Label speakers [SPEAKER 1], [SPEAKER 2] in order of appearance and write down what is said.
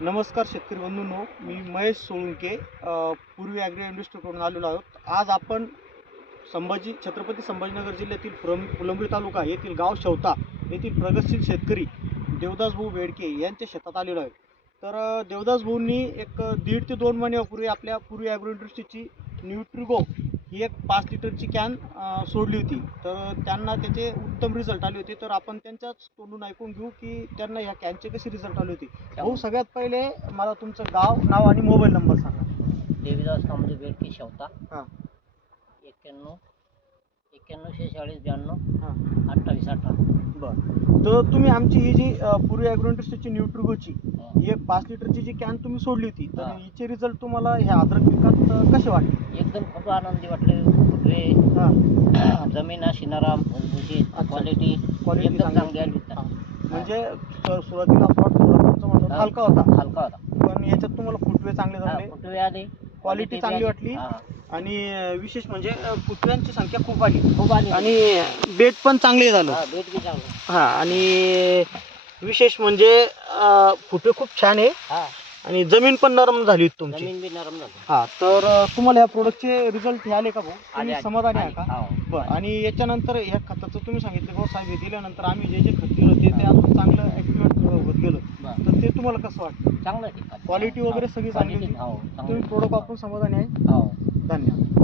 [SPEAKER 1] नमस्कार शेतकरी बंधूंनो मी महेश सोळुंके पूर्वी ॲग्री इंडस्ट्रीकडून आलेलो आहोत. आज आपण संभाजी छत्रपती संभाजीनगर जिल्ह्यातील फुलंब फुलंब्री तालुका येथील गाव शवता येथील प्रगतशील शेतकरी देवदास भाऊ बेडके यांच्या शेतात आलेलो आहे. तर देवदास भाऊंनी एक दीड ते दोन महिन्यापूर्वी आपल्या पूर्वी ॲग्रो इंडस्ट्रीची न्यूट्रिगो ही एक पाच लिटरची कॅन सोडली होती. तर त्यांना त्याचे उत्तम रिझल्ट आले होते. तर आपण त्यांच्याच तोंडून ऐकून घेऊ की त्यांना ह्या कॅनचे कसे रिझल्ट आले होते. भाऊ सगळ्यात पहिले मला तुमचं गाव नाव आणि मोबाईल नंबर सांगा.
[SPEAKER 2] देवीदास कामदेव बेडके शेवता
[SPEAKER 1] हां.
[SPEAKER 2] एक्क्याण्णव एक्क्याण्णवशे चाळीस ब्याण्णव
[SPEAKER 1] हां.
[SPEAKER 2] अठ्ठावीस अठरा.
[SPEAKER 1] बरं. तर तुम्ही आमची ही जी पूर्वी ॲग्रो इंडस्ट्रीची न्यूट्रिगोची ही. एक पाच लिटरची जी कॅन तुम्ही सोडली होती तर. हिचे रिझल्ट तुम्हाला ह्या अद्रक पिकात कसे वाटले?
[SPEAKER 2] एकदम खूप आनंदी वाटले
[SPEAKER 1] हां.
[SPEAKER 2] जमीन अशी नरम भुसभुशीत. क्वालिटी
[SPEAKER 1] क्वालिटी
[SPEAKER 2] एकदम चांगली. आली.
[SPEAKER 1] म्हणजे सुरुवातीला प्लॉट. हलका होता.
[SPEAKER 2] हलका होता.
[SPEAKER 1] पण याच्यात तुम्हाला फुटवे चांगले झाले.
[SPEAKER 2] फुटवे आले.
[SPEAKER 1] क्वालिटी चांगली वाटली. आणि विशेष म्हणजे फुटव्यांची संख्या खूप आली
[SPEAKER 2] खूप आली
[SPEAKER 1] आणि बेट पण चांगले झालं.
[SPEAKER 2] बेट बी चांगलं.
[SPEAKER 1] हा आणि विशेष म्हणजे फुटवे खूप छान आहे. आणि जमीन पण नरम झाली होती तुमची
[SPEAKER 2] जमीन बी नरम झाली
[SPEAKER 1] हा तर अ, तुम्हाला या प्रोडक्टचे रिझल्ट आले का भाऊ
[SPEAKER 2] आले,
[SPEAKER 1] तुम्ही
[SPEAKER 2] आले.
[SPEAKER 1] समाधानी आहे. का
[SPEAKER 2] हो.
[SPEAKER 1] बरं आणि याच्यानंतर ह्या खताचं तुम्ही सांगितलं भाऊ साहेब हे दिल्यानंतर आम्ही जे जे खत दिलं ते ते अजून चांगलं ॲक्टिवेट होत गेलं
[SPEAKER 2] बरं.
[SPEAKER 1] तर ते तुम्हाला कसं वाटतं
[SPEAKER 2] चांगलं आहे ते.
[SPEAKER 1] Quality वगैरे
[SPEAKER 2] हो,
[SPEAKER 1] सगळी चांगली
[SPEAKER 2] quality,
[SPEAKER 1] होती?
[SPEAKER 2] हो, चांगली
[SPEAKER 1] तुम्ही. प्रोडक्ट वापरून समाधानी आहे
[SPEAKER 2] हो
[SPEAKER 1] धन्यवाद